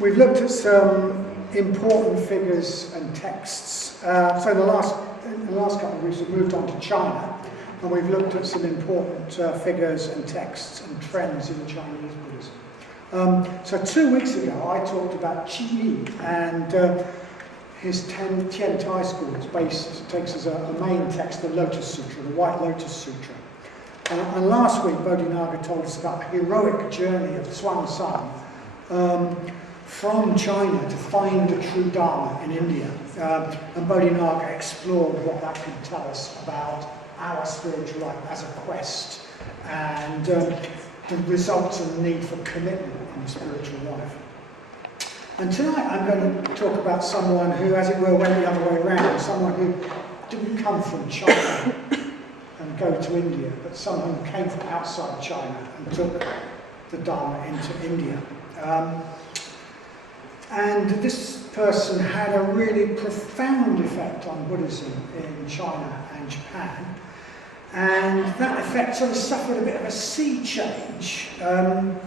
We've looked at some important figures and texts. So in the last couple of weeks we've moved on to China, and we've looked at some important figures and texts and trends in Chinese Buddhism. So 2 weeks ago I talked about Qi Yi and his Tian Tai school. Takes as a main text the Lotus Sutra, the White Lotus Sutra. And last week Bodhidharma told us about the heroic journey of Chuang San from China to find the true Dharma in India. And Bodhidharma explored what that could tell us about our spiritual life as a quest and the results and need for commitment in the spiritual life. And tonight I'm going to talk about someone who, as it were, went the other way around, someone who didn't come from China and go to India, but someone who came from outside China and took the Dharma into India. And this person had a really profound effect on Buddhism in China and Japan. And that effect sort of suffered a bit of a sea change and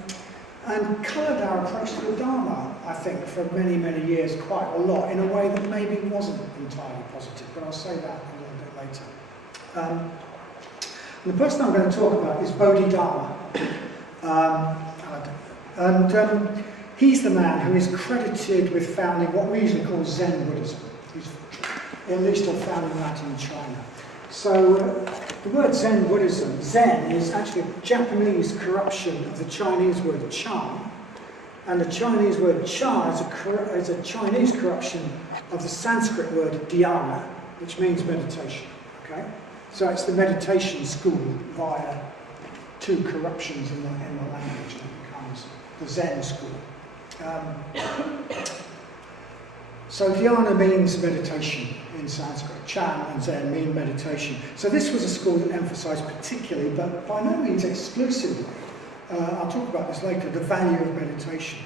coloured our approach to the Dharma, I think, for many, many years quite a lot, in a way that maybe wasn't entirely positive, but I'll say that a little bit later. And the person I'm going to talk about is Bodhidharma. He's the man who is credited with founding what we usually call Zen Buddhism. He's at least founding that in China. So the word Zen Buddhism, Zen, is actually a Japanese corruption of the Chinese word Chan, and the Chinese word Cha is a Chinese corruption of the Sanskrit word dhyana, which means meditation. Okay, so it's the meditation school via two corruptions in the language that becomes the Zen school. So dhyana means meditation in Sanskrit. Chan and Zen mean meditation. So this was a school that emphasised particularly, but by no means exclusively, I'll talk about this later, the value of meditation.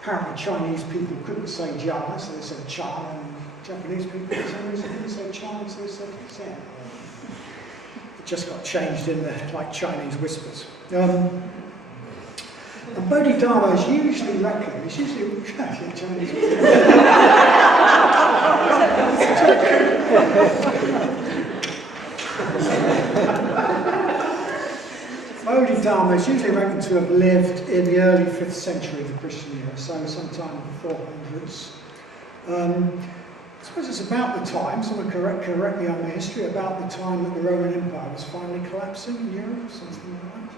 Apparently Chinese people couldn't say dhyana, so they said Chan, and Japanese people for some reason didn't say Chan, so they said Zen. It just got changed in the, like Chinese whispers. And Bodhidharma is usually reckoned, it's usually Chinese. Bodhidharma is usually reckoned to have lived in the early 5th century of the Christian era, so sometime before 400s. I suppose it's about the time, someone correct me on my history, about the time that the Roman Empire was finally collapsing in Europe, something like that.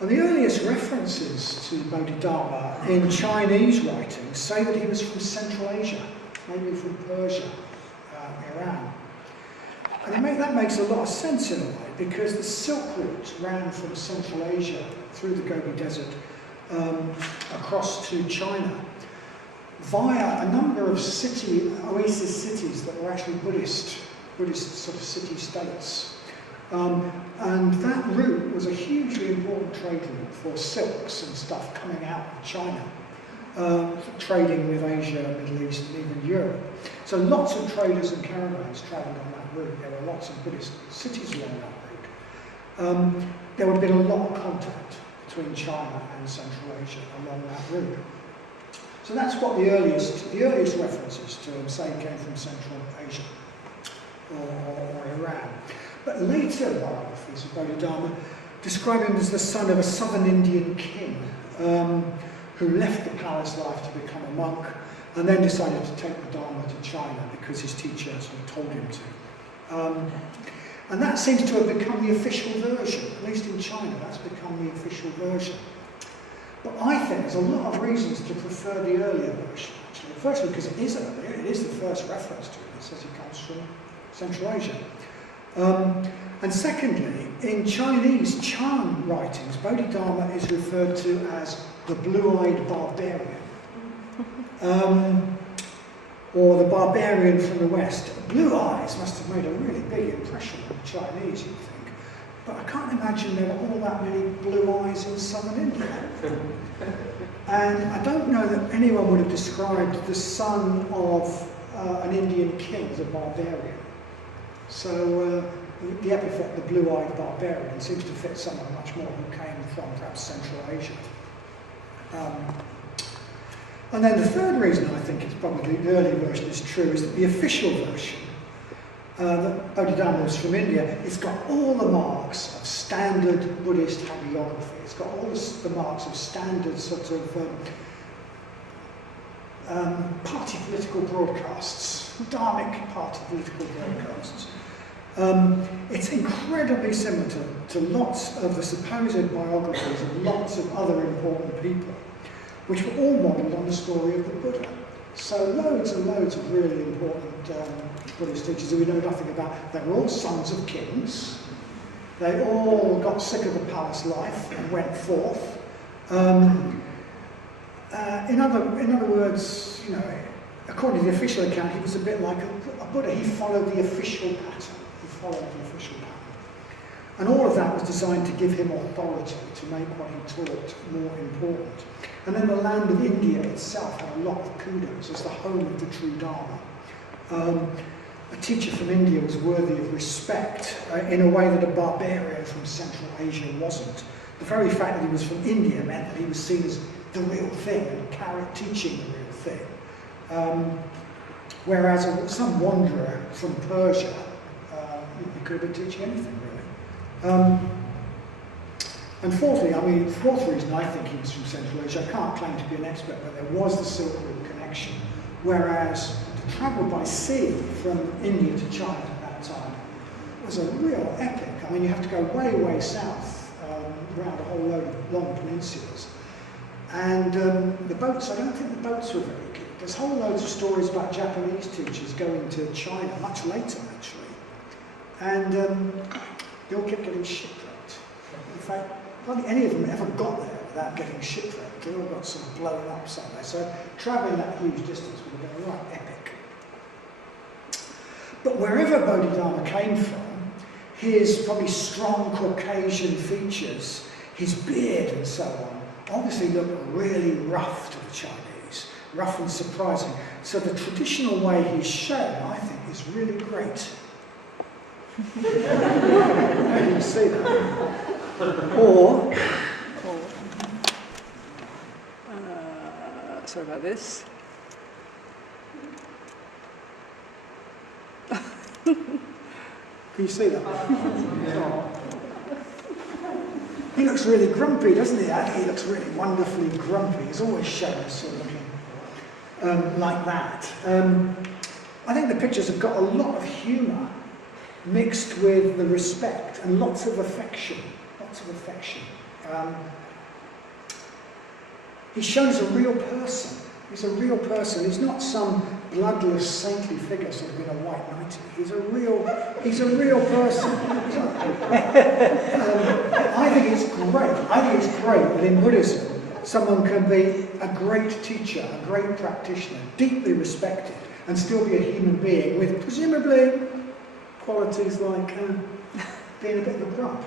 And the earliest references to Bodhidharma in Chinese writings say that he was from Central Asia, maybe from Persia, Iran. And that makes a lot of sense in a way, because the Silk Route ran from Central Asia through the Gobi Desert across to China via a number of oasis cities that were actually Buddhist sort of city-states. And that route was a hugely important trade route for silks and stuff coming out of China, trading with Asia, Middle East, and even Europe. So lots of traders and caravans travelled on that route. There were lots of Buddhist cities along that route. There would have been a lot of contact between China and Central Asia along that route. So that's what the earliest references to him say came from Central Asia or Iran. But later biographies of Bodhidharma describe him as the son of a southern Indian king who left the palace life to become a monk and then decided to take the Dharma to China because his teacher sort of told him to. And that seems to have become the official version, at least in China, that's become the official version. But I think there's a lot of reasons to prefer the earlier version, actually. Firstly, because it is earlier, it is the first reference to it. It says he comes from Central Asia. And secondly, in Chinese Chan writings, Bodhidharma is referred to as the blue-eyed barbarian, or the barbarian from the West. Blue eyes must have made a really big impression on the Chinese, you'd think. But I can't imagine there were all that many blue eyes in southern India. And I don't know that anyone would have described the son of an Indian king as a barbarian. So the epithet, the blue-eyed barbarian, seems to fit someone much more who came from perhaps Central Asia. And then the third reason I think it's probably the early version is true is that the official version, that Bodhidharma was from India, it's got all the marks of standard Buddhist hagiography. It's got all the marks of standard sort of party political broadcasts, dharmic party political broadcasts. It's incredibly similar to lots of the supposed biographies of lots of other important people, which were all modelled on the story of the Buddha. So loads and loads of really important Buddhist teachers who we know nothing about. They were all sons of kings. They all got sick of the palace life and went forth. In other words, you know, according to the official account, he was a bit like a Buddha. He followed the official pattern. And all of that was designed to give him authority, to make what he taught more important. And then the land of India itself had a lot of kudos as the home of the true Dharma. A teacher from India was worthy of respect in a way that a barbarian from Central Asia wasn't. The very fact that he was from India meant that he was seen as the real thing and teaching the real thing. Whereas some wanderer from Persia, he could have been teaching anything, really. And fourthly, fourth reason I think he was from Central Asia, I can't claim to be an expert, but there was the Silk Road connection. Whereas to travel by sea from India to China at that time was a real epic. I mean, you have to go way, way south around a whole load of long peninsulas. And the boats, I don't think the boats were very good. There's whole loads of stories about Japanese teachers going to China much later, actually. And they all kept getting shipwrecked. In fact, hardly any of them ever got there without getting shipwrecked. They all got sort of blown up somewhere. So travelling that huge distance would have been right epic. But wherever Bodhidharma came from, his probably strong Caucasian features, his beard and so on, obviously looked really rough to the Chinese, rough and surprising. So the traditional way he's shown, I think, is really great. You can see that. Or sorry about this. Can you see that? He looks really grumpy, doesn't he? I think he looks really wonderfully grumpy. He's always shown us sort of like that. I think the pictures have got a lot of humour mixed with the respect and lots of affection. He's shown as a real person. He's a real person. He's not some bloodless saintly figure sort of in a white nightie. He's a real person. I think it's great that in Buddhism someone can be a great teacher, a great practitioner, deeply respected, and still be a human being with presumably qualities like being a bit of a grump.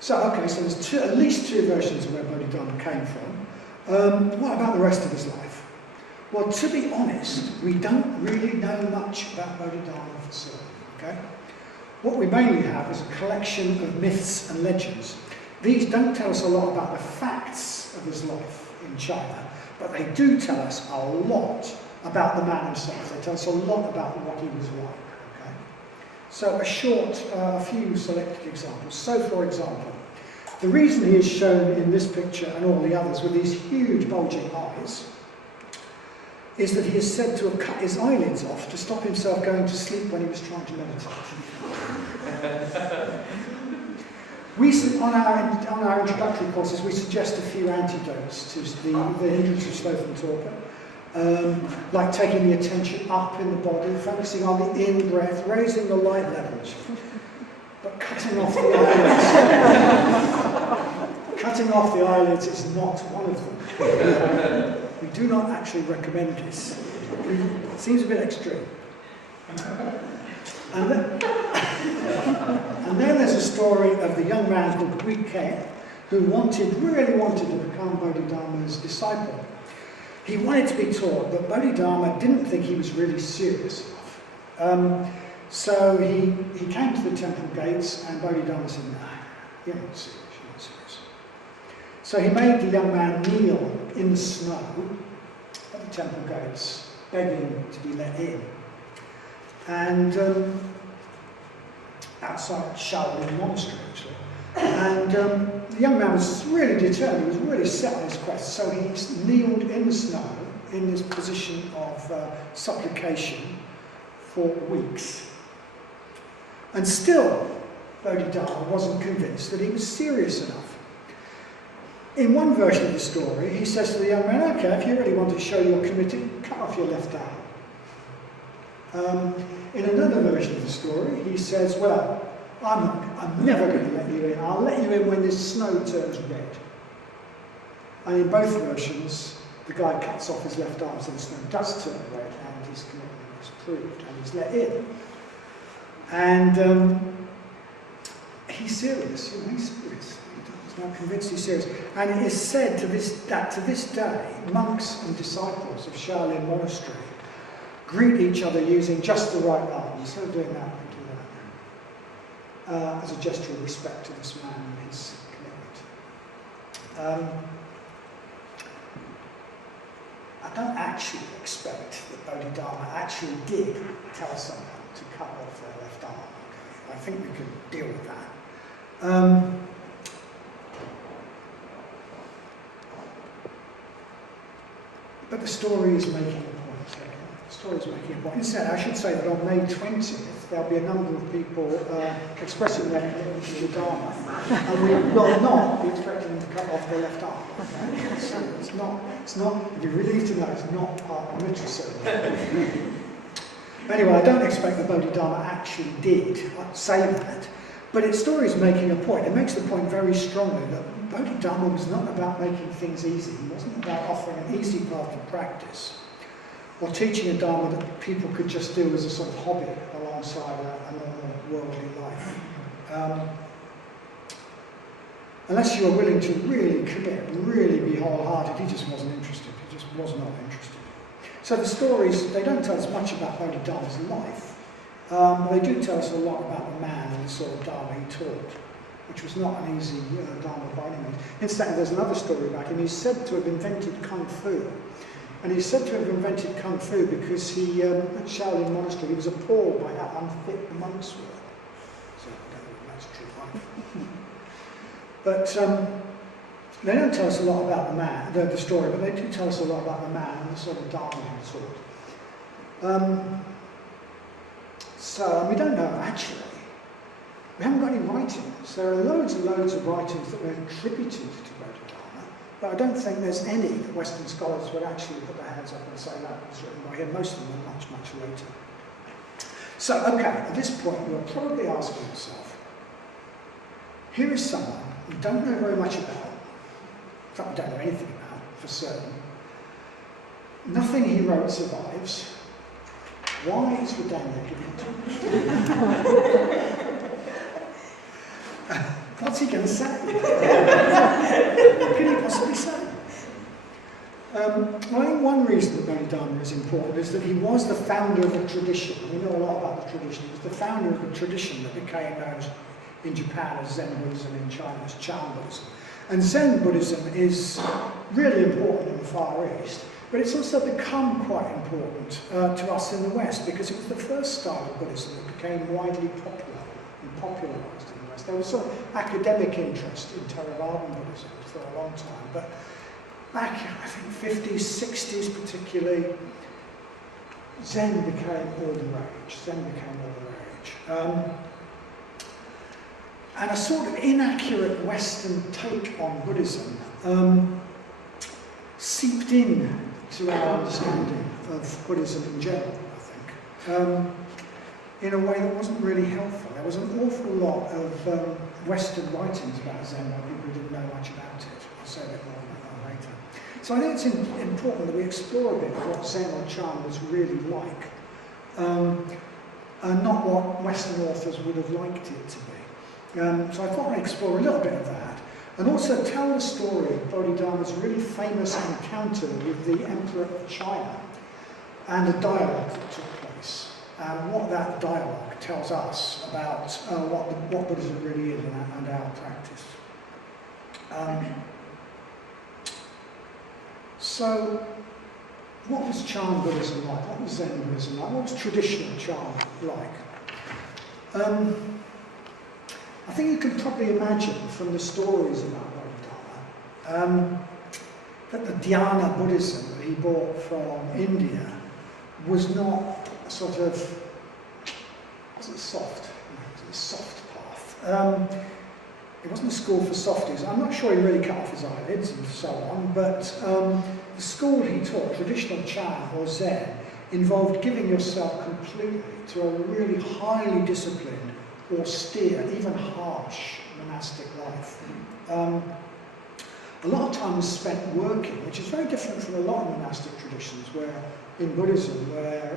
So there's at least two versions of where Bodhidharma came from. What about the rest of his life? Well, to be honest, we don't really know much about Bodhidharma for certain. Okay? What we mainly have is a collection of myths and legends. These don't tell us a lot about the facts of his life in China, but they do tell us a lot about the man himself. They tell us a lot about what he was like. Okay? So a few selected examples. So, for example, the reason he is shown in this picture and all the others with these huge bulging eyes is that he is said to have cut his eyelids off to stop himself going to sleep when he was trying to meditate. On our introductory courses, we suggest a few antidotes to the hindrance of sloth and torpor, like taking the attention up in the body, focusing on the in-breath, raising the light levels, but cutting off the eyelids. Cutting off the eyelids is not one of them. We do not actually recommend this. It seems a bit extreme. And then there's a story of the young man called Gui Ke, who really wanted to become Bodhidharma's disciple. He wanted to be taught, but Bodhidharma didn't think he was really serious enough. So he came to the temple gates, and Bodhidharma said, "No, You're not serious, you're not serious. So he made the young man kneel in the snow at the temple gates, begging to be let in. And outside Shaolin Monastery, actually. And the young man was really determined, he was really set on his quest, so he kneeled in the snow in this position of supplication for weeks. And still, Bodhidharma wasn't convinced that he was serious enough. In one version of the story, he says to the young man, okay, if you really want to show you're committed, cut off your left arm. In another version of the story, he says, well, I'm never going to let you in. I'll let you in when this snow turns red. And in both versions, the guy cuts off his left arm so the snow does turn red and his commitment is proved and he's let in. And he's serious, he's serious. He's not convinced he's serious. And it is said that to this day, monks and disciples of Shaolin Monastery greet each other using just the right arm. Instead of doing that, they do that. As a gesture of respect to this man and his commitment. I don't actually expect that Bodhidharma actually did tell someone to cut off their left arm. Okay? I think we can deal with that. But the story is making a point. The story is making a point. Instead, I should say that on May 20th, there'll be a number of people expressing their commitment to the Dharma, and we will not be expecting them to cut off their left arm. Okay? So it's not, you're relieved to know it's not part of the ritual ceremony. Anyway, I don't expect the Bodhidharma actually did say that, but its story is making a point. It makes the point very strongly that Bodhidharma was not about making things easy. He wasn't about offering an easy path to practice, or teaching a Dharma that people could just do as a sort of hobby alongside a normal worldly life. Unless you were willing to really commit, really be wholehearted, he just wasn't interested. He just was not interested. So the stories, they don't tell us much about Bodhidharma's life. They do tell us a lot about the man and the sort of Dharma he taught, which was not an easy Dharma by any means. Instead, there's another story about him. He's said to have invented Kung Fu. And he's said to have invented Kung Fu because he, at Shaolin Monastery, he was appalled by how unfit the monks were. So I don't know if that's true either. But they don't tell us a lot about the man, the story, but they do tell us a lot about the man and the sort of Dharma he taught. So we don't know, actually. We haven't got any writings. There are loads and loads of writings that were attributed to Bodhidharma, but I don't think there's any that Western scholars would actually put their hands up and say that was written by him. Most of them are much, much later. So, okay, at this point you're probably asking yourself, here is someone we don't know very much about, in fact we don't know anything about, for certain. Nothing he wrote survives. Why is Vadanya giving it to him? What's he going to say? What can he possibly say? Well, I think one reason that Bodhidharma is important is that he was the founder of a tradition. We know a lot about the tradition. He was the founder of a tradition that became known in Japan as Zen Buddhism, in China as Chan Buddhism. And Zen Buddhism is really important in the Far East, but it's also become quite important to us in the West because it was the first style of Buddhism that became widely popular and popularised in the West. There was some academic interest in Theravada Buddhism for a long time, but back, I think, 50s, 60s particularly, Zen became all the rage. Zen became all the rage. And a sort of inaccurate Western take on Buddhism seeped in to our understanding of Buddhism in general, I think, in a way that wasn't really helpful. There was an awful lot of Western writings about Zen where people didn't know much about it. I'll say a bit more about that later. So I think it's important that we explore a bit of what Zen or Chan was really like, and not what Western authors would have liked it to be. So I thought I'd explore a little bit of that, and also tell the story of Bodhidharma's really famous encounter with the Emperor of China, and the dialogue that took place, and what that dialogue tells us about what Buddhism really is and our practice. So, what was Chan Buddhism like? What was Zen Buddhism like? What was traditional Chan like? I think you can probably imagine from the stories about Bodhidharma that the dhyana Buddhism that he brought from India was not a sort of, wasn't soft, it was a soft path. It wasn't a school for softies. I'm not sure he really cut off his eyelids and so on, but the school he taught, traditional Chan or Zen, involved giving yourself completely to a really highly disciplined, austere, even harsh monastic life. A lot of time was spent working, which is very different from a lot of monastic traditions, where in Buddhism, where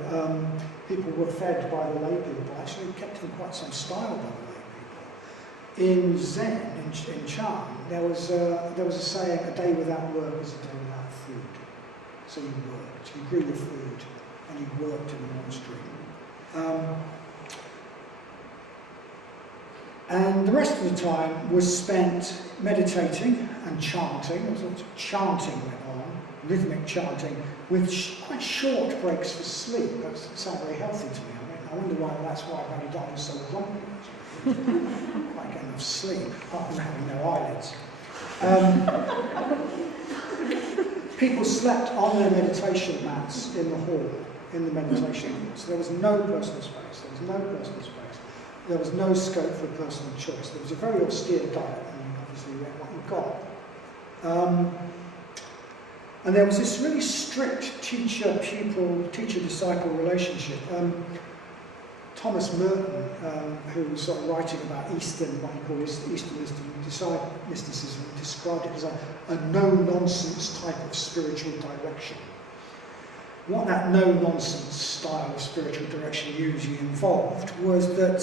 people were fed by the lay people, actually kept in quite some style by the lay people. In Zen, in Chan, there was a saying, a day without work is a day without food. So you worked, you grew your food, and you worked in the monastery. And the rest of the time was spent meditating and chanting. There was lots of chanting went on, rhythmic chanting, with quite short breaks for sleep. That sounds very healthy to me. I wonder why that's why Bodhidharma is so grumpy. Quite get enough sleep, apart from having no eyelids. People slept on their meditation mats in the hall, in the meditation hall. So there was no personal space. There was no personal space. There was no scope for personal choice. There was a very austere diet, and obviously you ate what you got. And there was this really strict teacher-pupil, teacher-disciple relationship. Thomas Merton, who was sort of writing about Eastern, what he called Eastern mysticism, described it as a no-nonsense type of spiritual direction. What that no-nonsense style of spiritual direction usually involved was that,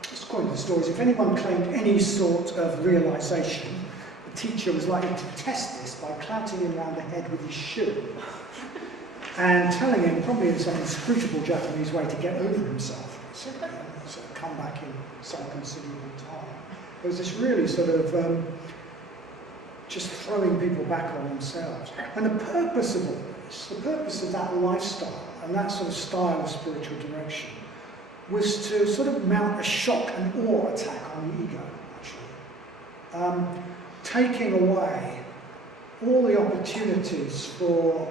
just according to the stories, if anyone claimed any sort of realization, the teacher was likely to test this by clouting him around the head with his shoe and telling him, probably in some inscrutable Japanese way, to get over himself, sort of come back in some considerable time. There was this really sort of just throwing people back on themselves. And the purpose of all this, the purpose of that lifestyle and that sort of style of spiritual direction was to sort of mount a shock and awe attack on the ego, actually. Taking away all the opportunities for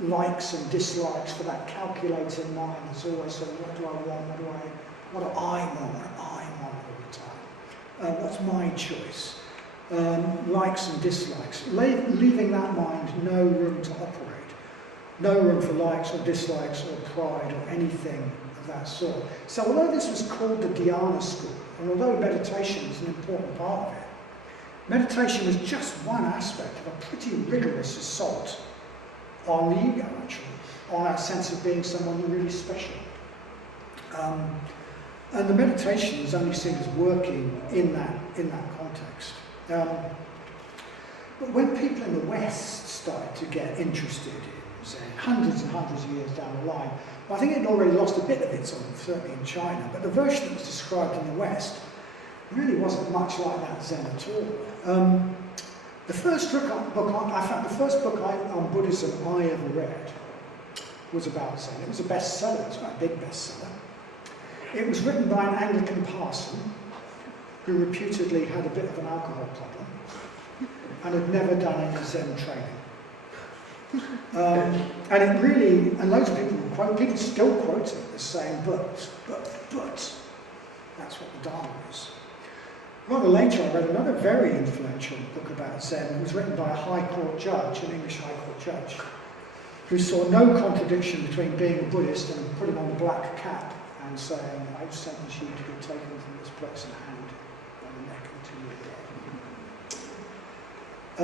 likes and dislikes, for that calculating mind that's always saying, what do I want, what do I want all the time? What's my choice? Likes and dislikes, leaving that mind no room to operate, no room for likes or dislikes or pride or anything of that sort. So although this was called the dhyana school, and although meditation is an important part of it, meditation was just one aspect of a pretty rigorous assault on the ego, actually, on that sense of being someone really special. And the meditation is only seen as working in that context. But when people in the West started to get interested in Zen, hundreds and hundreds of years down the line, well, I think it had already lost a bit of its own, certainly in China, but the version that was described in the West really wasn't much like that Zen at all. The first book on Buddhism I ever read was about Zen. It was a bestseller, it was quite a big bestseller. It was written by an Anglican parson who reputedly had a bit of an alcohol problem and had never done any Zen training. And it really, and loads of people still quote it as saying, but, that's what the Dharma is. Rather later, I read another very influential book about Zen. It was written by a High Court judge, an English High Court judge, who saw no contradiction between being a Buddhist and putting on the black cap and saying, I sentence you to be taken from this place and hanged by the neck until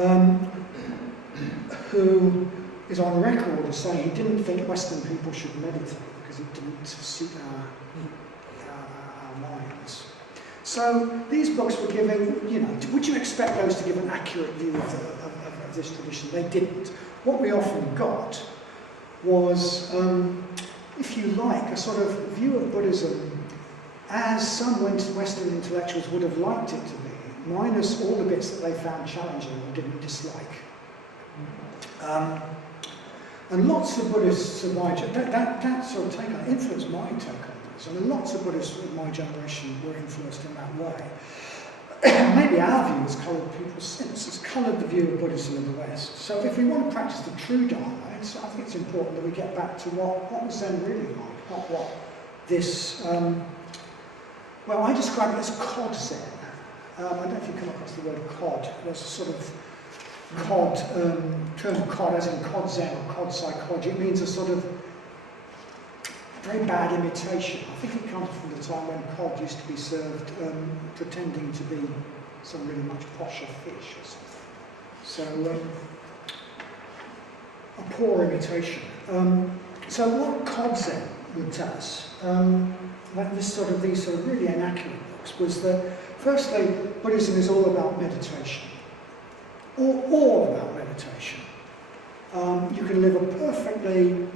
you die. Who is on record as saying he didn't think Western people should meditate because it didn't suit our minds. So these books were giving, would you expect those to give an accurate view of this tradition? They didn't. What we often got was, if you like, a sort of view of Buddhism as some Western intellectuals would have liked it to be, minus all the bits that they found challenging or didn't dislike. And lots of Buddhists of my generation, that sort of take on, influenced my take on this. I mean, lots of Buddhists of my generation were influenced in that way. Maybe our view has coloured people's since. It's coloured the view of Buddhism in the West. So if we want to practice the true Dharma, I think it's important that we get back to what was Zen really like, not what this... well, I describe it as cod Zen. I don't know if you come across the word cod. There's a sort of cod, term cod as in cod Zen or cod psychology. It means a sort of very bad imitation. I think it comes from the time when cod used to be served pretending to be some really much posher fish or something. So, a poor imitation. So what cod Zen would tell us, these sort of really inaccurate books, was that firstly, Buddhism is all about meditation. All about meditation. You can live a perfectly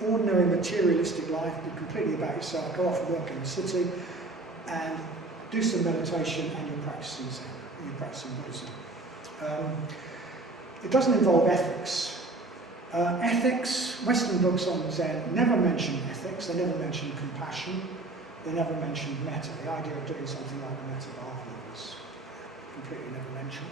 ordinary materialistic life, be completely about yourself, go off and work in the city, and do some meditation, and you're practicing Zen, you're practicing Buddhism. It doesn't involve ethics. Ethics, Western books on Zen never mention ethics, they never mention compassion, they never mention metta. The idea of doing something like the metta bhavana was completely never mentioned.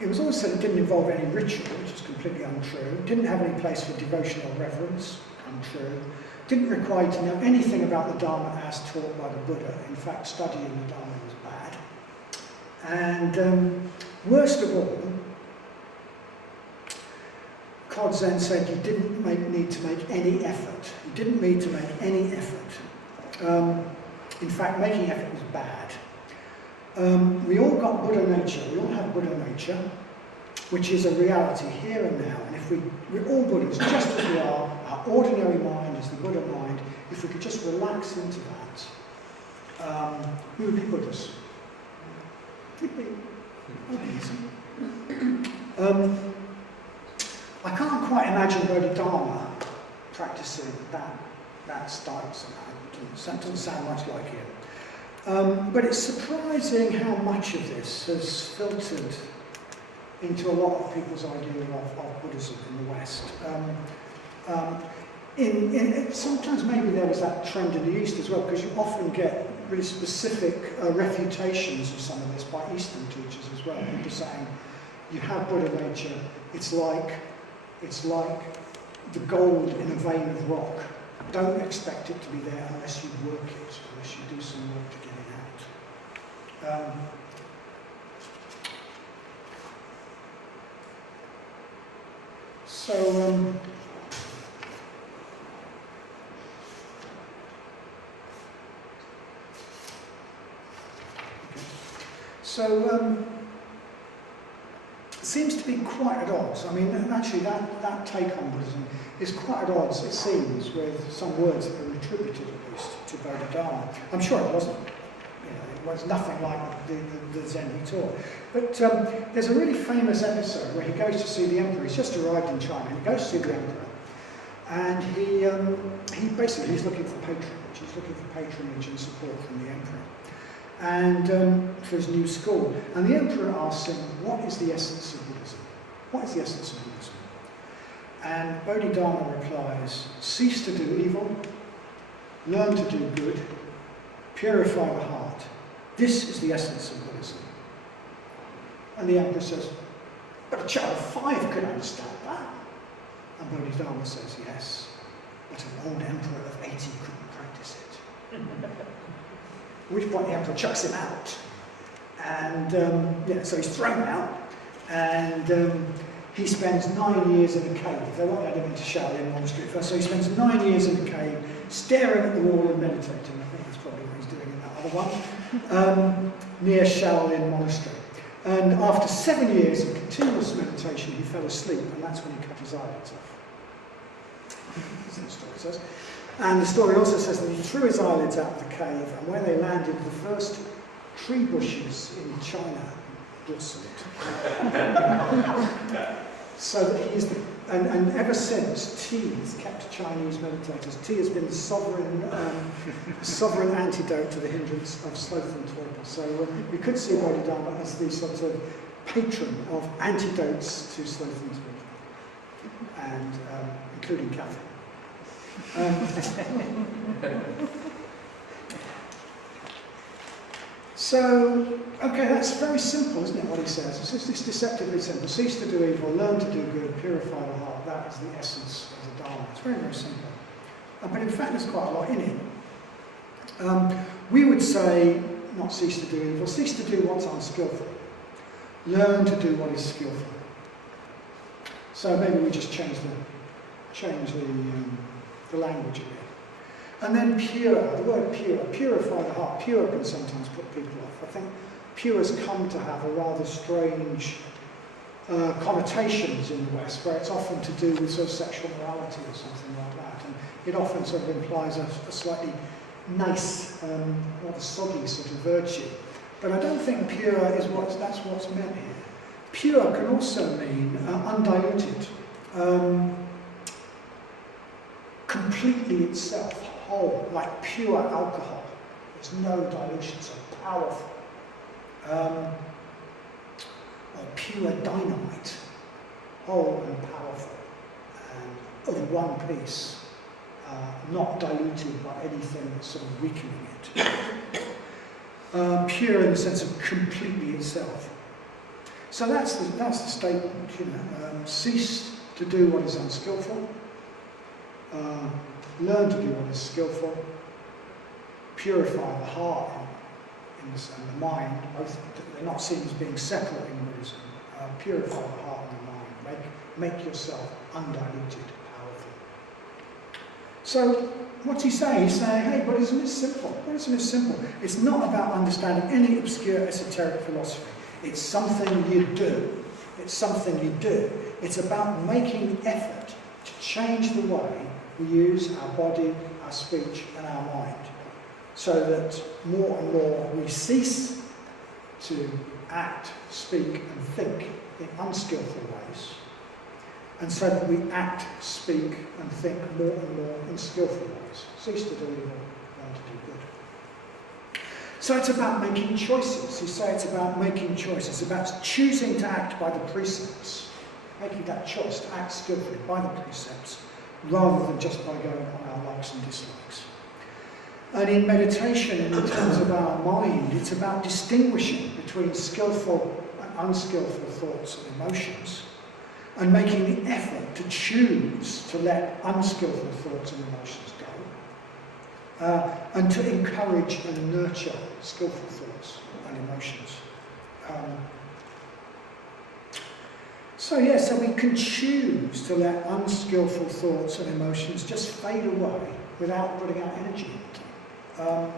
It was always said it didn't involve any ritual, which is completely untrue. Didn't have any place for devotional reverence, untrue. Didn't require you to know anything about the Dharma as taught by the Buddha. In fact, studying the Dharma was bad. And worst of all, Cod Zen said you didn't need to make any effort. You didn't need to make any effort. In fact, making effort was bad. We all got Buddha nature, we all have Buddha nature, which is a reality here and now. And if we're all Buddhas, just as we are, our ordinary mind is the Buddha mind. If we could just relax into that, we would be Buddhas. It'd be easy. I can't quite imagine Bodhidharma practicing that style somehow. It doesn't sound much like it. But it's surprising how much of this has filtered into a lot of people's idea of Buddhism in the West. Sometimes maybe there was that trend in the East as well, because you often get really specific refutations of some of this by Eastern teachers as well. People saying, you have Buddha nature, it's like the gold in a vein of rock. Don't expect it to be there unless you work it, unless you do some work to get it out. It seems to be quite at odds. I mean, actually that take on Buddhism is quite at odds, it seems, with some words that are attributed at least to Bodhidharma. I'm sure it wasn't. It was nothing like the Zen he taught. But there's a really famous episode where he goes to see the emperor. He's just arrived in China, and he goes to see the emperor. And he's looking for patronage. He's looking for patronage and support from the emperor. And for his new school. And the emperor asks him, what is the essence of Buddhism? What is the essence of Buddhism? And Bodhidharma replies, cease to do evil, learn to do good, purify the heart. This is the essence of Buddhism. And the emperor says, but a child of 5 could understand that. And Bodhidharma says, yes, but an old emperor of 80 couldn't practice it. At which point the emperor chucks him out. And so he's thrown out, and he spends 9 years in a cave. They won't let him into Shaolin Monastery first, so he spends 9 years in a cave, staring at the wall and meditating. I think that's probably what he's doing in that other one, near Shaolin Monastery. And after 7 years of continuous meditation, he fell asleep, and that's when he cut his eyelids off. That's what the story says. And the story also says that he threw his eyelids out of the cave, and when they landed, the first tree bushes in China blossomed. So that he is the, and ever since, tea has kept Chinese meditators. Tea has been the sovereign antidote to the hindrance of sloth and torpor. So we could see Bodhidharma as the sort of patron of antidotes to sloth and torpor, and including caffeine. So, okay, that's very simple, isn't it, what he says? It's deceptively simple. Cease to do evil, learn to do good, purify the heart. That is the essence of the Dharma. It's very, very simple. But in fact, there's quite a lot in it. We would say, not cease to do evil, cease to do what's unskillful. Learn to do what is skillful. So maybe we just change the language a bit. And then pure, the word pure, purify the heart. Pure can sometimes put people off. I think pure has come to have a rather strange connotations in the West, where it's often to do with sort of sexual morality or something like that. And it often sort of implies a slightly nice, rather soggy sort of virtue. But I don't think pure is that's what's meant here. Pure can also mean undiluted, completely itself, whole, like pure alcohol. There's no dilution, so powerful. Or pure dynamite, whole and powerful, and of one piece, not diluted by anything that's sort of weakening it. Pure in the sense of completely itself. So that's the statement, you know. Cease to do what is unskillful. Learn to do what is skillful. Purify the heart and the mind. Both, they're not seen as being separate in Buddhism. Purify the heart and the mind. Make yourself undiluted, powerful. So, what's he saying? He's saying, hey, Buddhism is simple. Buddhism is simple. It's not about understanding any obscure esoteric philosophy. It's something you do. It's something you do. It's about making effort to change the way we use our body, our speech, and our mind, so that more and more we cease to act, speak, and think in unskillful ways, and so that we act, speak, and think more and more in skillful ways. Cease to do evil, learn to do good. So it's about making choices. You say it's about making choices. It's about choosing to act by the precepts, making that choice to act skillfully by the precepts, rather than just by going on our likes and dislikes. And in meditation, in terms of our mind, it's about distinguishing between skillful and unskillful thoughts and emotions, and making the effort to choose to let unskillful thoughts and emotions go, and to encourage and nurture skillful thoughts and emotions. So we can choose to let unskillful thoughts and emotions just fade away without putting our energy into them.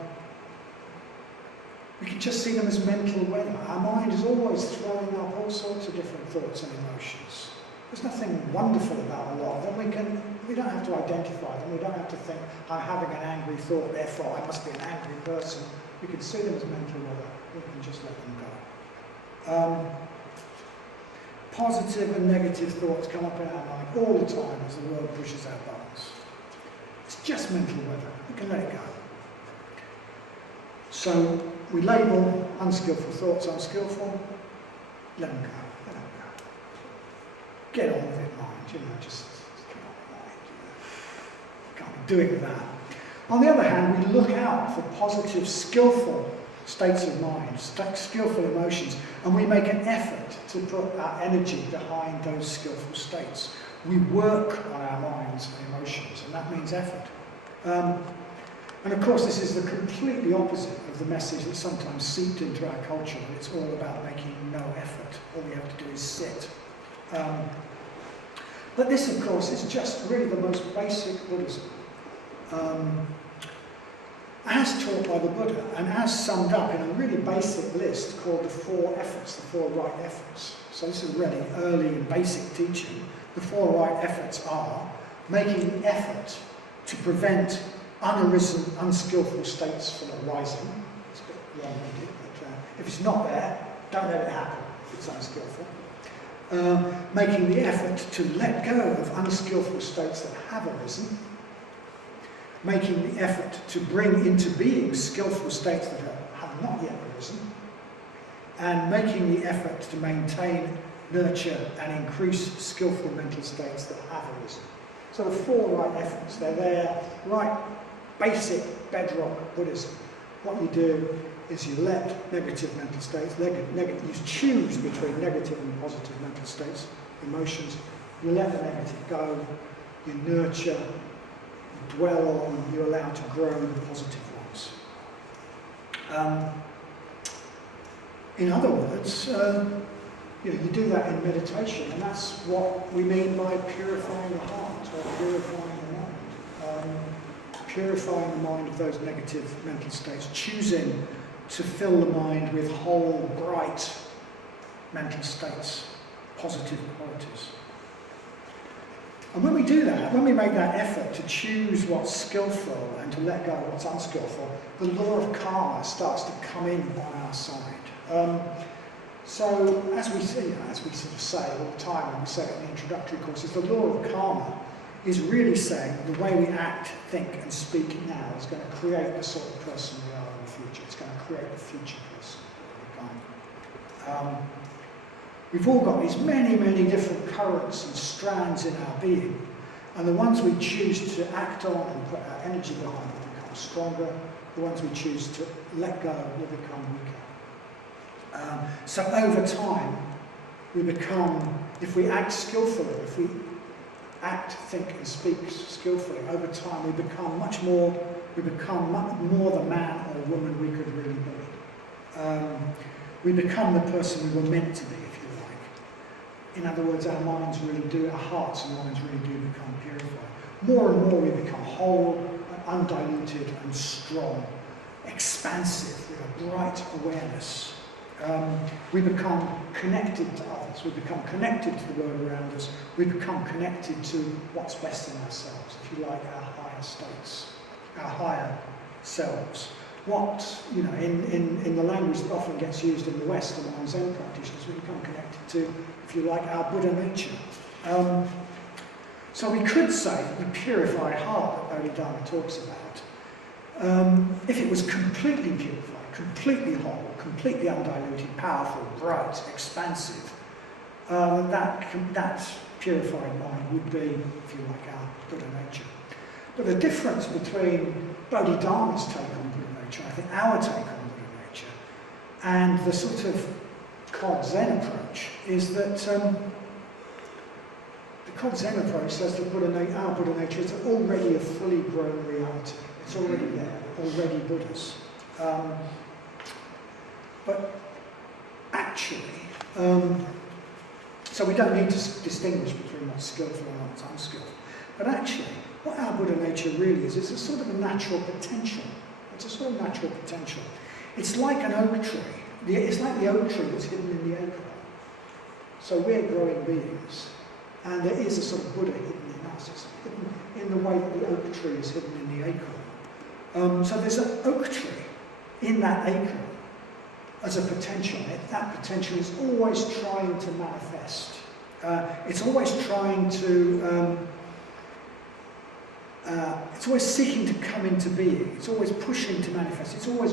We can just see them as mental weather. Our mind is always throwing up all sorts of different thoughts and emotions. There's nothing wonderful about a lot of them. We don't have to identify them. We don't have to think, I'm having an angry thought, therefore I must be an angry person. We can see them as mental weather. We can just let them go. Positive and negative thoughts come up in our mind all the time as the world pushes our buttons. It's just mental weather. We can let it go. So we label unskillful thoughts unskillful. Let them go. Let them go. Get on with it, mind. Just get on with mind. Can't be doing that. On the other hand, we look out for positive, skillful states of mind, skillful emotions, and we make an effort to put our energy behind those skillful states. We work on our minds and emotions, and that means effort. And of course, this is the completely opposite of the message that sometimes seeped into our culture, that it's all about making no effort. All we have to do is sit. But this, of course, is just really the most basic Buddhism. As taught by the Buddha, and as summed up in a really basic list called the 4 efforts, the 4 right efforts. So this is really early and basic teaching. The 4 right efforts are making effort to prevent unarisen, unskillful states from arising. It's a bit long-winded, but if it's not there, don't let it happen if it's unskillful. making the effort to let go of unskillful states that have arisen, making the effort to bring into being skillful states that have not yet arisen, and making the effort to maintain, nurture and increase skillful mental states that have arisen. So the four right efforts, they're there, right basic bedrock Buddhism. What you do is you let negative mental states, you choose between negative and positive mental states, emotions, you let the negative go, you nurture, you dwell on, you allow to grow the positive ones. In other words, you do that in meditation, and that's what we mean by purifying the heart, or purifying the mind. Purifying the mind of those negative mental states, choosing to fill the mind with whole, bright mental states, positive qualities. And when we do that, when we make that effort to choose what's skillful and to let go of what's unskillful, the law of karma starts to come in on our side. So, as we sort of say all the time when we say it in the introductory courses, the law of karma is really saying that the way we act, think and speak now is going to create the sort of person we are in the future. It's going to create the future person we become. We've all got these many, many different currents and strands in our being, and the ones we choose to act on and put our energy behind will become stronger. The ones we choose to let go will become weaker. So over time, we become, if we act skillfully, if we act, think and speak skillfully, over time we become much more the man or woman we could really be. We become the person we were meant to be, if you like. In other words, our hearts and minds really do become purified. More and more we become whole, undiluted and strong, expansive, with a bright awareness. We become connected to others, we become connected to the world around us, we become connected to what's best in ourselves, if you like, our higher states, our higher selves. What, in the language that often gets used in the West among Zen practitioners, we become connected to, if you like, our Buddha nature. So we could say that the purified heart that Bodhidharma talks about, if it was completely purified, completely whole, completely undiluted, powerful, bright, expansive, that purified mind would be, if you like, our Buddha nature. But the difference between Bodhidharma's take on Buddha nature, I think our take on Buddha nature, and the sort of Cod Zen approach is that the Cod Zen approach says that our Buddha nature is already a fully grown reality. It's already there, already Buddhas. But actually, so we don't need to distinguish between what's skillful and what's unskillful. But actually, what our Buddha nature really is a sort of a natural potential. It's a sort of natural potential. It's like an oak tree. It's like the oak tree that's hidden in the acorn. So we're growing beings, and there is a sort of Buddha hidden in us. It's hidden in the way that the oak tree is hidden in the acorn. So there's an oak tree in that acorn as a potential. That potential is always trying to manifest. It's always trying to, it's always seeking to come into being. It's always pushing to manifest. It's always,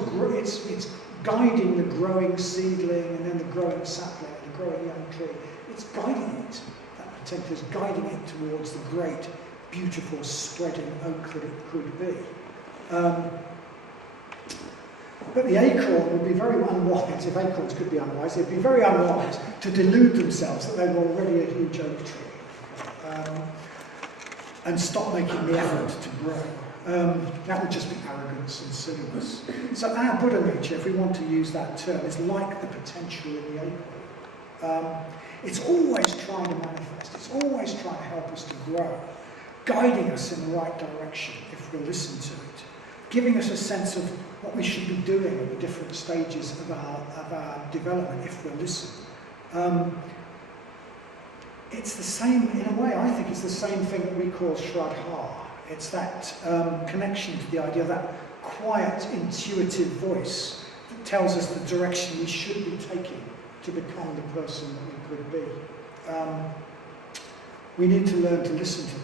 it's guiding the growing seedling and then the growing sapling and the growing young tree. It's guiding it. That potential is guiding it towards the great, beautiful, spreading oak that it could be. But the acorn would be very unwise, if acorns could be unwise, they'd be very unwise to delude themselves that they were already a huge oak tree and stop making the effort to grow. That would just be arrogance and silliness. So our Buddha nature, if we want to use that term, is like the potential in the acorn. It's always trying to manifest, it's always trying to help us to grow, guiding us in the right direction if we listen to it, giving us a sense of what we should be doing at the different stages of our development if we listen. It's the same, in a way, I think it's the same thing that we call Shraddha. It's that connection to the idea, that quiet, intuitive voice that tells us the direction we should be taking to become the person that we could be. we need to learn to listen to that.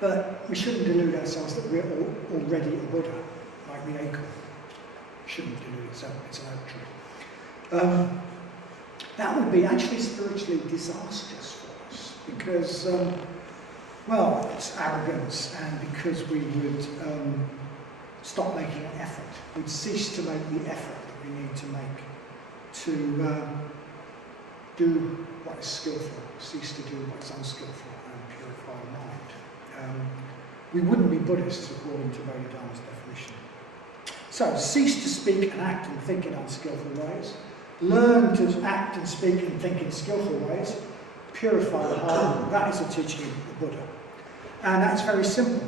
But we shouldn't delude ourselves that we're already a Buddha, like the acorn. Shouldn't delude itself, it's an oak tree. That would be actually spiritually disastrous for us, because, well, it's arrogance, and because we would stop making an effort. We'd cease to make the effort that we need to make to do what is skillful, cease to do what is unskillful, and purify the mind. We wouldn't be Buddhists according to Bodhidharma's definition. So, cease to speak and act and think in unskillful ways. Learn to act and speak and think in skillful ways. Purify the heart. That is the teaching of the Buddha. And that's very simple.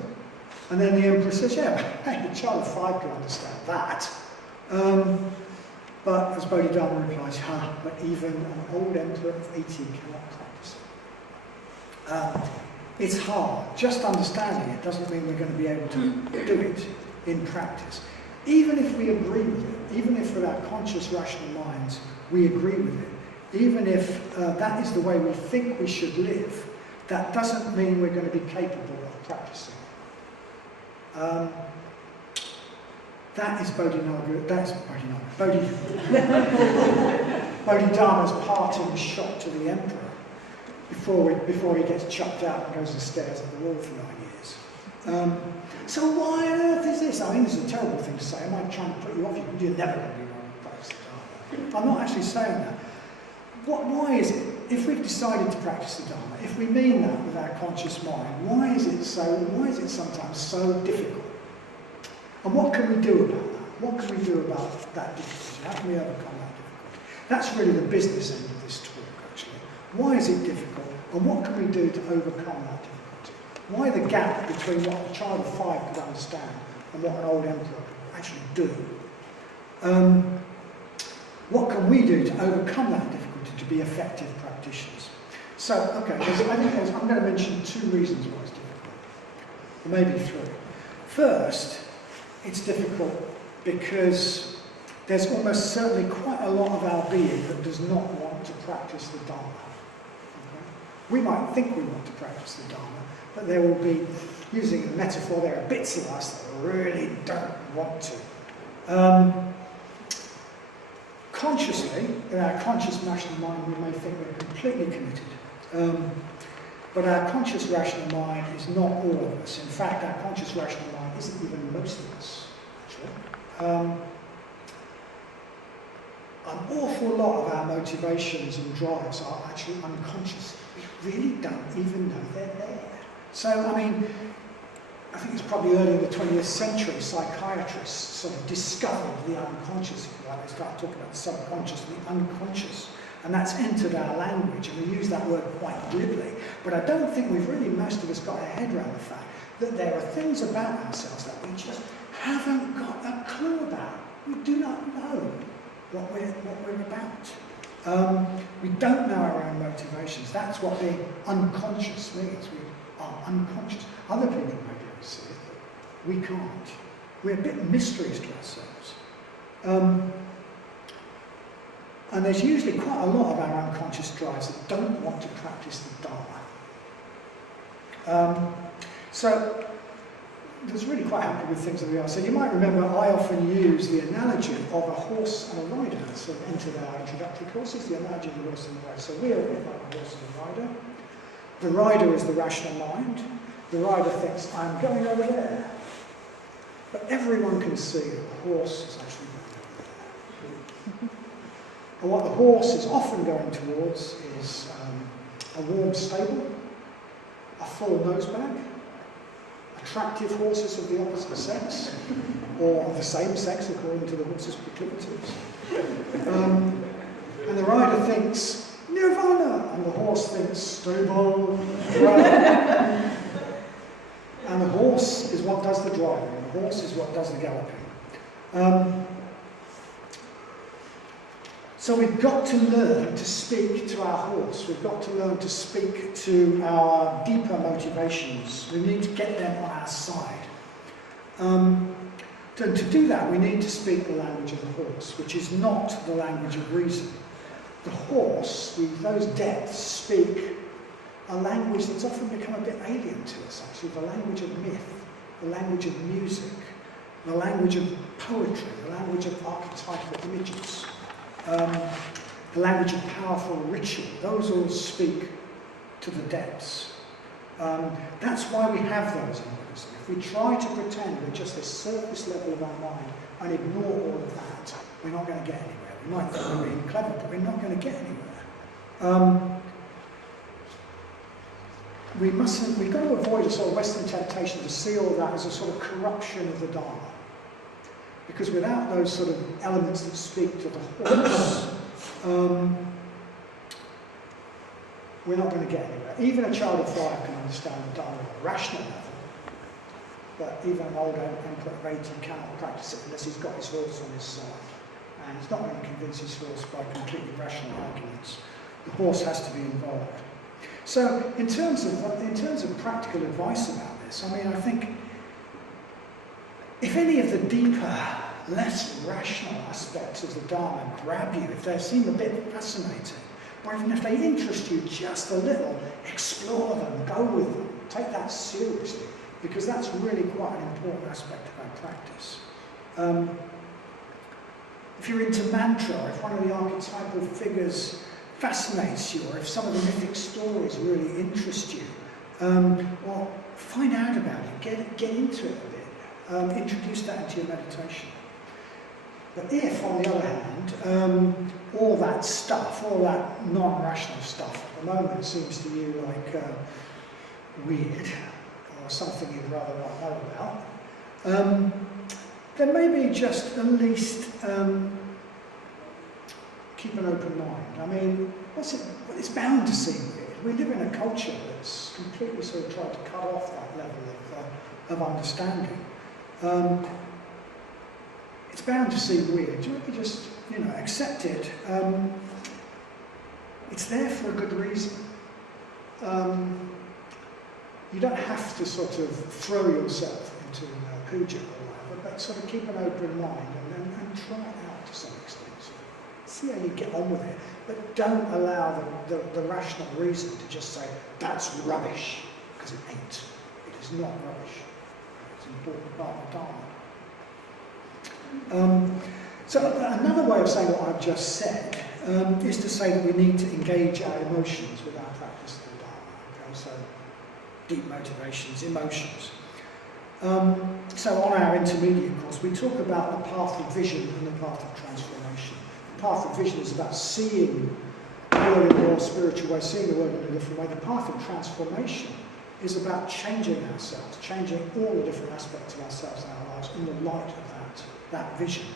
And then the Emperor says, yeah, hey, a child of 5 can understand that. But as Bodhidharma replies, but even an old Emperor of 80 cannot practice it. It's hard. Just understanding it doesn't mean we're going to be able to do it in practice. Even if we agree with it, even if with our conscious, rational minds we agree with it, even if that is the way we think we should live, that doesn't mean we're going to be capable of practicing. That is Bodhidharma's parting shot to the Emperor before he gets chucked out and goes and stares at the wall for 9 years. So why on earth is this? I mean, this is a terrible thing to say. Am I trying to put you off? You're never going to be able to practice the Dharma. I'm not actually saying that. Why is it, if we've decided to practice the Dharma, if we mean that with our conscious mind, why is it sometimes so difficult? And what can we do about that? What can we do about that difficulty? How can we overcome that difficulty? That's really the business end of this talk, actually. Why is it difficult? And what can we do to overcome that difficulty? Why the gap between what a child of 5 could understand and what an old emperor could actually do? What can we do to overcome that difficulty to be effective practitioners? So, okay, I'm going to mention 2 reasons why it's difficult, or maybe 3. First, it's difficult because there's almost certainly quite a lot of our being that does not want to practice the Dharma. Okay? We might think we want to practice the Dharma, but there will be, using a metaphor, there are bits of us that really don't want to. Consciously, in our conscious rational mind, we may think we're completely committed. But our conscious rational mind is not all of us. In fact, our conscious rational mind isn't even most of us, actually. An awful lot of our motivations and drives are actually unconscious. We really don't even know they're there. So, I mean, I think it's probably early in the 20th century, psychiatrists sort of discovered the unconscious, if you like. They started talking about the subconscious, the unconscious. And that's entered our language, and we use that word quite glibly. But I don't think we've really, most of us, got our head around the fact that there are things about ourselves that we just haven't got a clue about. We do not know what we're about. We don't know our own motivations. That's what being unconscious means. We are unconscious. Other people may be able to see it, but we can't. We're a bit mysteries to ourselves. And there's usually quite a lot of our unconscious drives that don't want to practice the Dharma. So, there's really quite happy with things that we are. So you might remember I often use the analogy of a horse and a rider. So into our introductory courses, the analogy of the horse and the rider. So we're a bit like a horse and a rider. The rider is the rational mind. The rider thinks, I'm going over there. But everyone can see that the horse is actually going over there. And what the horse is often going towards is a warm stable, a full nose bag, attractive horses of the opposite sex, or of the same sex according to the horse's proclivities. And the rider thinks, Nirvana! And the horse thinks, stable, and the horse is what does the driving, and the horse is what does the galloping. So we've got to learn to speak to our horse. We've got to learn to speak to our deeper motivations. We need to get them on our side. To do that, we need to speak the language of the horse, which is not the language of reason. The horse, those depths, speak a language that's often become a bit alien to us, actually, the language of myth, the language of music, the language of poetry, the language of archetypal images, the language of powerful ritual. Those all speak to the depths. That's why we have those in Buddhism. If we try to pretend we're just this surface level of our mind and ignore all of that, we're not going to get anywhere. We might think we're being clever, but we're not going to get anywhere. We've got to avoid a sort of Western temptation to see all that as a sort of corruption of the Dharma. Because without those sort of elements that speak to the horse, we're not going to get anywhere. Even a child of 5 can understand the Dharma at a rational level, but even an old emperor of 80 cannot practice it unless he's got his horse on his side. And he's not going to convince his horse by completely rational arguments. The horse has to be involved. So, in terms of practical advice about this, I mean, I think if any of the deeper, less rational aspects of the Dharma grab you, if they seem a bit fascinating, or even if they interest you just a little, explore them, go with them, take that seriously, because that's really quite an important aspect of our practice. If you're into mantra, if one of the archetypal figures fascinates you, or if some of the mythic stories really interest you, well, find out about it, get into it a bit, introduce that into your meditation. But if, on the other hand, all that stuff, all that non-rational stuff at the moment seems to you like weird, or something you'd rather not know about, then maybe just at least keep an open mind. I mean, it's bound to seem weird. We live in a culture that's completely sort of tried to cut off that level of understanding. It's bound to seem weird. You maybe just, accept it. It's there for a good reason. You don't have to sort of throw yourself into puja or whatever, but sort of keep an open mind and try it out to some extent. See how you get on with it, but don't allow the rational reason to just say, that's rubbish, because it ain't. It is not rubbish. It's an important part of Dharma. So another way of saying what I've just said is to say that we need to engage our emotions with our practice of the Dharma. Okay, so deep motivations, emotions. So on our intermediate course, we talk about the path of vision and the path of transformation. The path of vision is about seeing the world in a more spiritual way, seeing the world in a different way. The path of transformation is about changing ourselves, changing all the different aspects of ourselves and our lives in the light of that vision.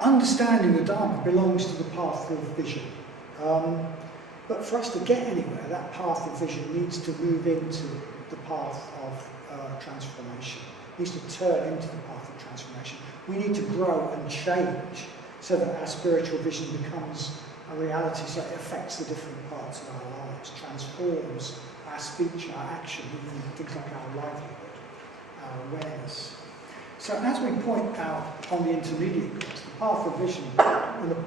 Understanding the Dharma belongs to the path of vision. But for us to get anywhere, that path of vision needs to move into the path of transformation. It needs to turn into the path of transformation. We need to grow and change so that our spiritual vision becomes a reality, so it affects the different parts of our lives, transforms our speech, our action, even things like our livelihood, our awareness. So as we point out on the intermediate course, the path of vision,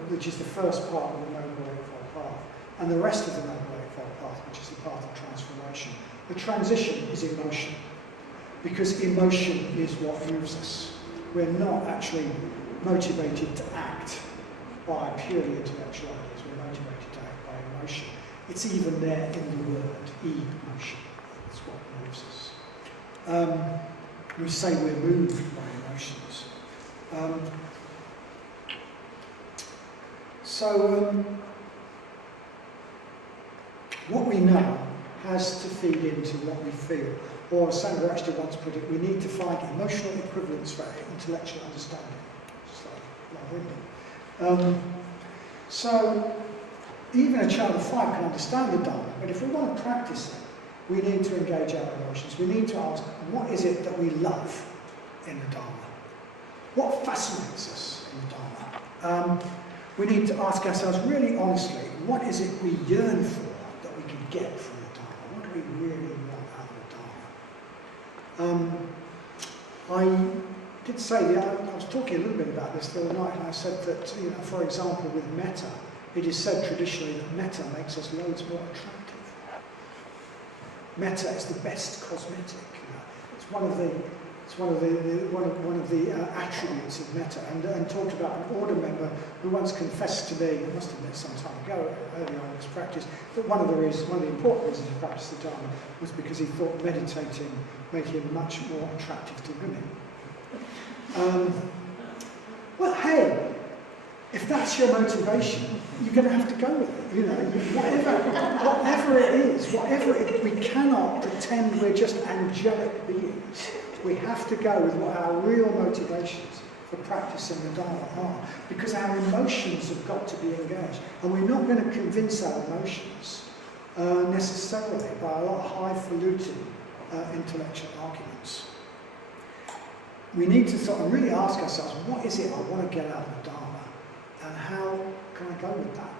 which is the first part of the Noble Eightfold Path, and the rest of the Noble Eightfold Path, which is the path of transformation, the transition is emotion, because emotion is what moves us. We're not actually motivated to act by purely intellectual ideas, we're motivated to act by emotion. It's even there in the word, emotion. That's what moves us. We say we're moved by emotions. What we know has to feed into what we feel. Or as Sangha actually once put it, we need to find emotional equivalents for intellectual understanding. Slightly long-winded. So even a child of 5 can understand the Dharma, but if we want to practice it, we need to engage our emotions. We need to ask, what is it that we love in the Dharma? What fascinates us in the Dharma? We need to ask ourselves really honestly, what is it we yearn for that we can get from the Dharma? What do we really want out of the Dharma? I did say, I was talking a little bit about this the other night, and I said that, for example, with metta, It is said traditionally that metta makes us loads more attractive. Metta is the best cosmetic. It's one of the attributes of metta, and talked about an order member who once confessed to me, I must admit some time ago, early on in his practice, that one of the important reasons he practiced the Dharma was because he thought meditating made him much more attractive to women. Well, hey, if that's your motivation, you're going to have to go with it. You know, whatever it is, we cannot pretend we're just angelic beings. We have to go with what our real motivations for practicing the Dharma are, because our emotions have got to be engaged, and we're not going to convince our emotions necessarily by a lot of highfalutin intellectual arguments. We need to sort of really ask ourselves, what is it I want to get out of the Dharma, and how can I go with that?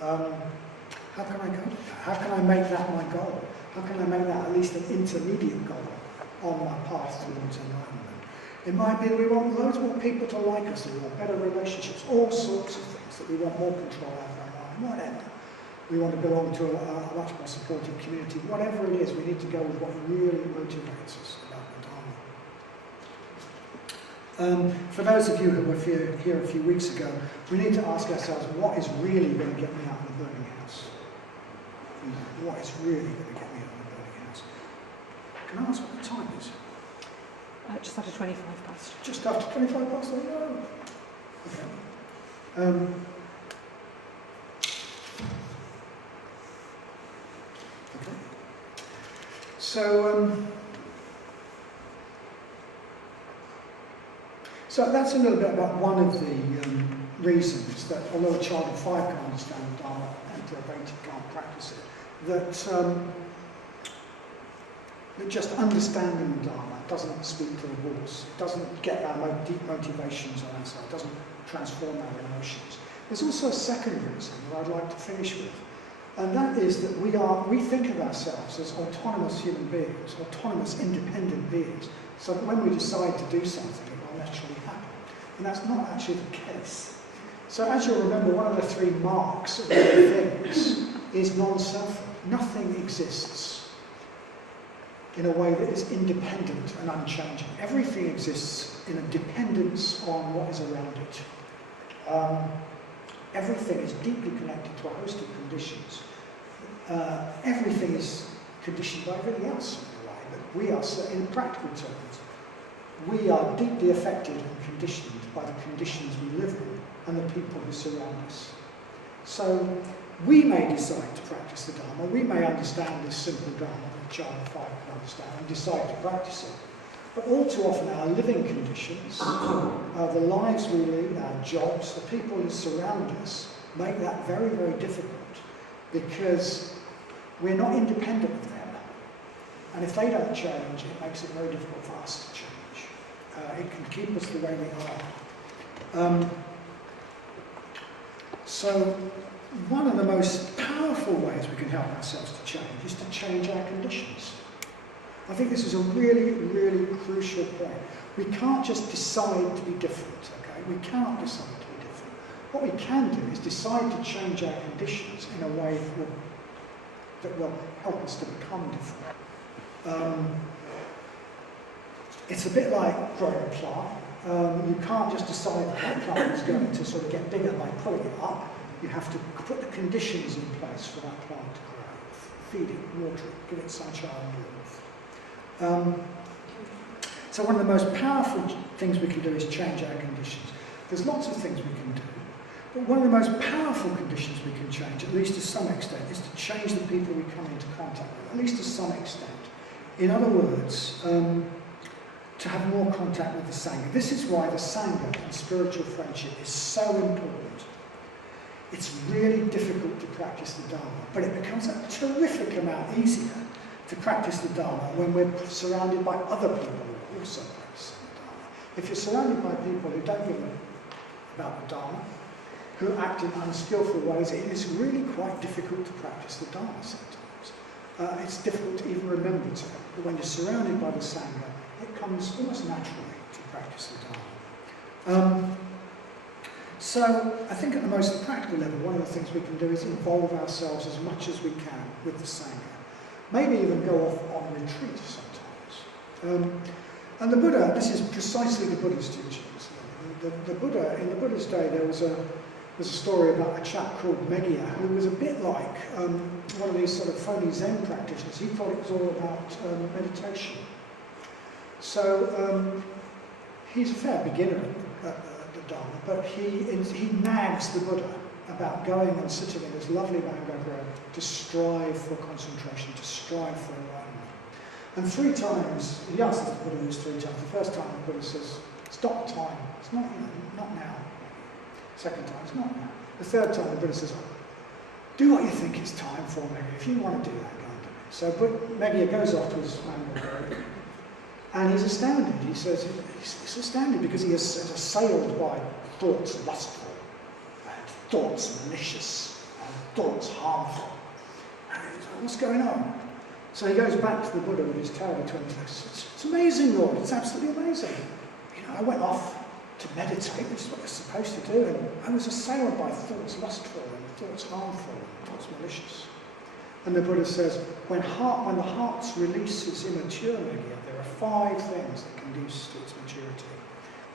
How can I go with that? How can I make that my goal? How can I make that at least an intermediate goal on my path towards enlightenment? It might be that we want loads more people to like us, that we want better relationships, all sorts of things, that we want more control over our mind, whatever. We want to belong to a much more supportive community. Whatever it is, we need to go with what really motivates us about the Dharma. For those of you who were here a few weeks ago, we need to ask ourselves, what is really going to get me out of the burning house? What is really going to get me out of the burning house? Can I ask what the time is? Just after 25 past. Just after 25 past? Oh, no. Okay. Okay. So that's a little bit about one of the reasons that, although a child of 5 can understand the Dharma and to 80 can't practice it, that just understanding the Dharma doesn't speak to the walls. It doesn't get our deep motivations on our side. It doesn't transform our emotions. There's also a second reason that I'd like to finish with, and that is that we think of ourselves as autonomous human beings, autonomous, independent beings, so that when we decide to do something, it will naturally happen. And that's not actually the case. So as you'll remember, one of the 3 marks of living things is non-selfhood. Nothing exists in a way that is independent and unchanging. Everything exists in a dependence on what is around it. Everything is deeply connected to a host of conditions. Everything is conditioned by everything else in a way, but we are, in practical terms, we are deeply affected and conditioned by the conditions we live in and the people who surround us. So we may decide to practice the Dharma, we may understand this simple Dharma that a child of 5 can understand and decide to practice it. But all too often our living conditions, the lives we lead, our jobs, the people who surround us, make that very, very difficult, because we're not independent of them. And if they don't change, it makes it very difficult for us to change. It can keep us the way we are. So one of the most powerful ways we can help ourselves to change is to change our conditions. I think this is a really, really crucial point. We can't just decide to be different, okay? We cannot decide to be different. What we can do is decide to change our conditions in a way that will help us to become different. It's a bit like growing a plant. You can't just decide that that plant is going to sort of get bigger by pulling it up. You have to put the conditions in place for that plant to grow. Feed it, water it, give it sunshine and warmth. So one of the most powerful things we can do is change our conditions. There's lots of things we can do, but one of the most powerful conditions we can change, at least to some extent, is to change the people we come into contact with, at least to some extent. In other words, to have more contact with the Sangha. This is why the Sangha and spiritual friendship is so important. It's really difficult to practice the Dharma, but it becomes a terrific amount easier to practice the Dharma when we're surrounded by other people who are also practicing the Dharma. If you're surrounded by people who don't give a about the Dharma, who act in unskillful ways, it is really quite difficult to practice the Dharma sometimes. It's difficult to even remember to. But when you're surrounded by the Sangha, it comes almost naturally to practice the Dharma. So I think at the most practical level, one of the things we can do is involve ourselves as much as we can with the Sangha. Maybe even go off on retreat sometimes. And the Buddha, this is precisely the Buddha's teachings. The Buddha, in the Buddha's day, there was a story about a chap called Meghiya, who was a bit like one of these sort of phony Zen practitioners. He thought it was all about meditation. So he's a fair beginner at the Dharma, but he nags the Buddha about going and sitting in this lovely mango grove to strive for concentration, to strive for enlightenment. And 3 times, he asks the Buddha this 3 times. The first time the Buddha says, stop time, it's not, not now. Second time, it's not now. The third time the Buddha says, do what you think it's time for, Meghiya. If you want to do that, go and do it. So Meghiya goes off to his mango grove, and he's astounded. He says, he's astounded because he is assailed by thoughts lustful, and thoughts malicious, and thoughts harmful. And he's like, what's going on? So he goes back to the Buddha with his tail between his legs. It's amazing, Lord, it's absolutely amazing. I went off to meditate, which is what you're supposed to do, and I was assailed by thoughts lustful, and thoughts harmful, and thoughts malicious. And the Buddha says, when the heart releases immature Meghiya, there are 5 things that conduce to its maturity.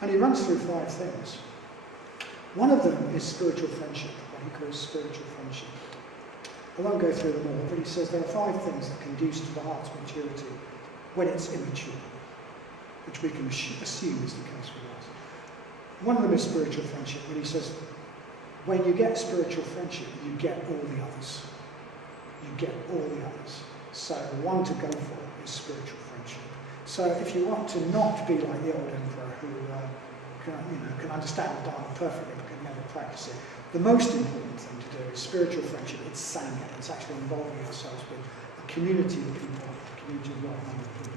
And he runs through 5 things. One of them is spiritual friendship, what he calls spiritual friendship. I won't go through them all, but he says there are 5 things that conduce to the heart's maturity when it's immature, which we can assume is the case with us. One of them is spiritual friendship, when he says, when you get spiritual friendship, you get all the others. You get all the others. So one to go for is spiritual friendship. So if you want to not be like the old emperor who can understand the Dharma perfectly but can never practice it, the most important thing to do is spiritual friendship. It's Sangha. It's actually involving ourselves with a community of people, a community of like-minded people.